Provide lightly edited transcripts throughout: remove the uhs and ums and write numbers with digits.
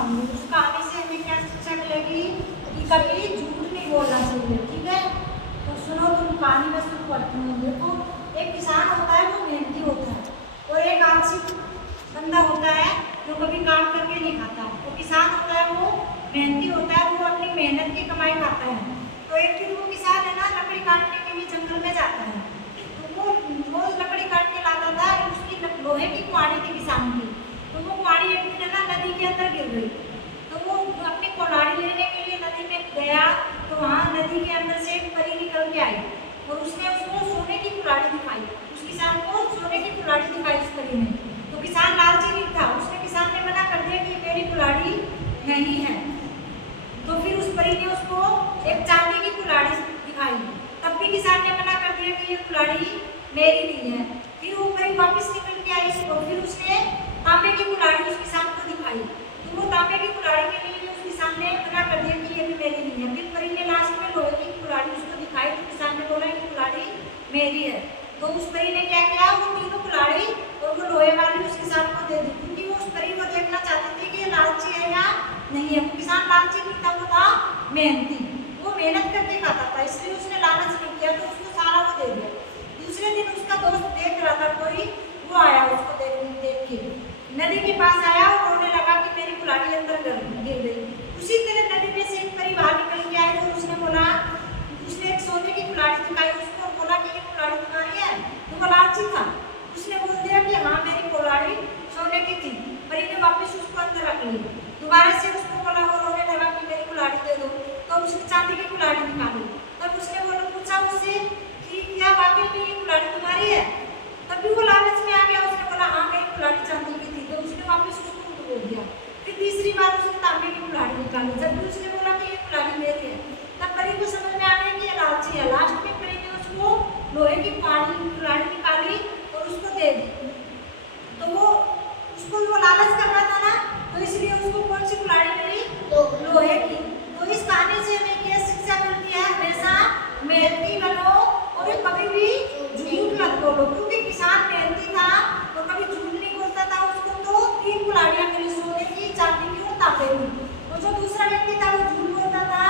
सुनाऊंगी। उस कहानी से हमें क्या शिक्षा मिलेगी कि कभी झूठ नहीं बोलना चाहिए। ठीक है, तो सुनो, तुम कहानी में शुरू करती हूँ। देखो, एक किसान होता है, वो मेहनती होता है, और एक आलसी बंदा होता है जो कभी काम करके नहीं खाता। तो किसान होता है वो मेहनती होता है, वो अपनी मेहनत की कमाई खाता है। तो एक दिन वो किसान है ना, लकड़ी काटने के लिए जंगल में जाता है। तो वो रोज लकड़ी काट के लाता था। उसकी लोहे की कुहाड़ी थी किसान की। तो वो कुहाड़ी एक दिन है ना नदी के अंदर गिर गई। तो वो अपनी कुल्हाड़ी लेने के लिए नदी में गया, तो वहाँ नदी के अंदर से एक परी निकल के आई और उसने उसको सोने की कुल्हाड़ी दिखाई। उस किसान को सोने की कुल्हाड़ी दिखाई उस परी ने। तो किसान लालची नहीं था, उसने किसान ने मना कर दिया कि मेरी कुल्हाड़ी नहीं है। तो फिर उस परी ने उसको एक चांदी की कुल्हाड़ी दिखाई। तब भी किसान ने मना कर दिया कि ये कुल्हाड़ी मेरी नहीं है। फिर वो परी वापस निकल के आई और फिर उसने तांबे की कुल्हाड़ी उस किसान को दिखाई। तो वो तांबे की कुल्हाड़ी के लिए भी उस किसान ने मना कर दिया कि ये भी मेरी नहीं है। फिर परी ने लास्ट में लोहे की कुल्हाड़ी उसको दिखाई। तो किसान ने बोला ये कुल्हाड़ी मेरी है। तो उस परी ने क्या किया, वो तीनों कुल्हाड़ी और वो लोहे वाली उस किसान को दे दी, क्योंकि वो उस परी को देखना चाहती थी कि ये लालची है या नहीं है। वो किसान लालची नहीं था, वो था मेहनती, वो मेहनत करके खाता था, इसलिए उसने लालच नहीं किया, तो उसको सारा वो दे दिया। दूसरे दिन उसका दोस्त देख रहा था कोई, वो आया उसको देख के नदी के पास आया और रोने लगा कि मेरी कुल्हाड़ी अंदर गिर गई। उसी तरह नदी में से एक परी बाहर निकल के आई और उसने बोला, उसने एक सोने की कुल्हाड़ी दिखाई उसको और बोला कि ये कुल्हाड़ी तुम्हारी है। तो वो लालची था, उसने बोल दिया कि हाँ मेरी कुल्हाड़ी सोने की थी। परी ने वापस उसको अंदर रख ली। दोबारा से उसको बोला, वो रोने लगा कि मेरी कुल्हाड़ी दे दो। तो उसने चांदी की कुल्हाड़ी निकाली। तब उसने पूछा उससे कि क्या वाकई में ये कुल्हाड़ी तुम्हारी है? तब भी वो लालच में आ गया, उसने बोला हाँ मेरी कुल्हाड़ी चांदी की थी। तो उसने वापस उसको बोल दिया। फिर तीसरी बार उसने तांबे की कुल्हाड़ी निकाली। जब भी उसने बोला कि ये कुल्हाड़ी मेरी है, तब परी को समझ में आ गया कि ये लालची है। लास्ट में परी ने उसको लोहे की कुल्हाड़ी निकाली और उसको दे दी। तो वो लालच कर रहा था ना, तो इसलिए उसको कौन सी कुल्हाड़ी मिली? लोहे की। तो इस कहानी से हमें क्या शिक्षा मिलती है? हमेशा मेहनती बनो और कभी भी झूठ मत बोलो, क्योंकि किसान मेहनती था तो कभी झूठ नहीं बोलता था। उसको तो 3 कुल्हाड़ियां मिली, सोने की, चांदी की और तांबे की। और जो दूसरा व्यक्ति था वो झूठ बोलता था,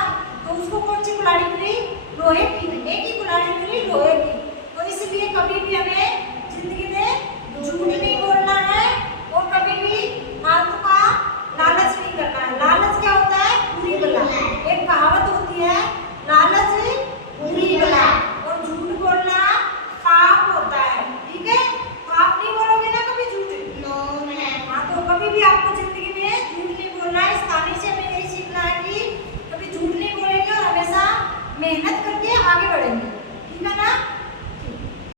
तो उसको कौन सी कुल्हाड़ी मिली? लोहे की। एक ही कुल्हाड़ी मिली, लोहे की। तो इसलिए कभी भी हमें जिंदगी में झूठ नहीं बोलना है और कभी भी फालतू का लालच नहीं करना है। लालच क्या होता है? बुरी बला। एक कहावत होती है, लालच बुरी बला, और झूठ बोलना पाप होता है। ठीक है, तो आप नहीं बोलोगे ना कभी झूठ? No ma'am. हाँ, तो कभी भी आपको जिंदगी में झूठ नहीं बोलना है। इस कहानी से हमें यही सीखना है कि कभी झूठ नहीं बोलेंगे और हमेशा मेहनत करके